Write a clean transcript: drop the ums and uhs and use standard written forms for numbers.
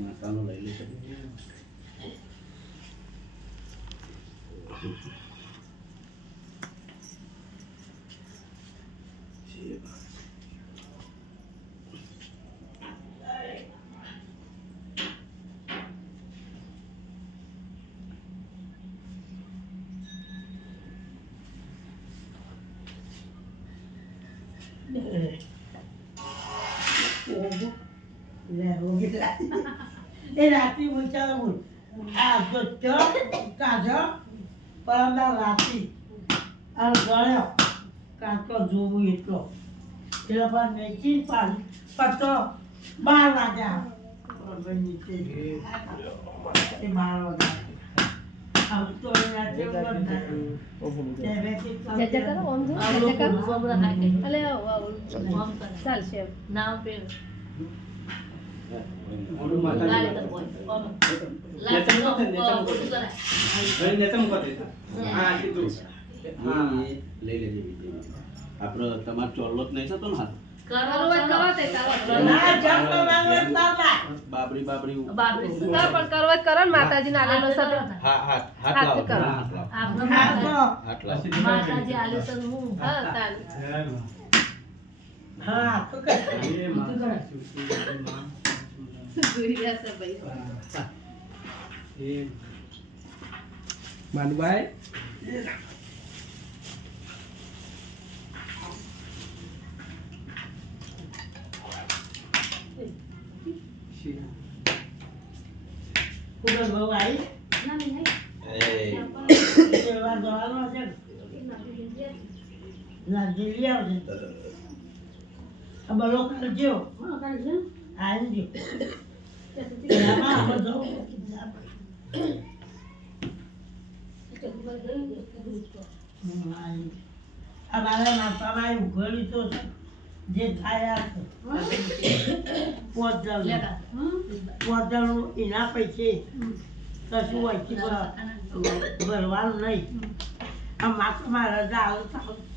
માતાનો લઈ લે રાતી વિચારું આ જો કાઢો પરમદાર રાતી આ ગળ્યો કાઢતો જોવું એટલો એટલે પણ વેચી પાડી પતો 12 વાગ્યા નીચે એ 12 વાગ્યા આવતો રાતે જજ કરો ઓમ જો જજ કરો અલે ઓમ ચાલશે નામ પે લાલે તો બોલ ઓમ લાલે તો હા કીધું હા લઈ લેજે બીજી આપણો તમાર ચોલ્લો જ નહીં થતો ને હાલ કરો તે ના જપ માંગવે તાતા બાબરી બાપરી સર પણ કરો કરો ને માતાજી ના આલેલો સર હા હાથ લાવો આપણો હાથ લાવો માતાજી આલે સર હું હા તાલ હા તો કે જોઈ રહ્યા છે ભાઈ માનભાઈ કુદર બહુ આવી ના નહીં સેવા જવાનો છે ના જેલી આવશે આ બલો કરજો આવી ગયો આમાં આપણે આ મારા નાસ્તામાં ઉઘડી તો જે થાય પોતાનું એના પૈસે કશું હોય ભરવાનું નહીં આ માસમાં રજા આવે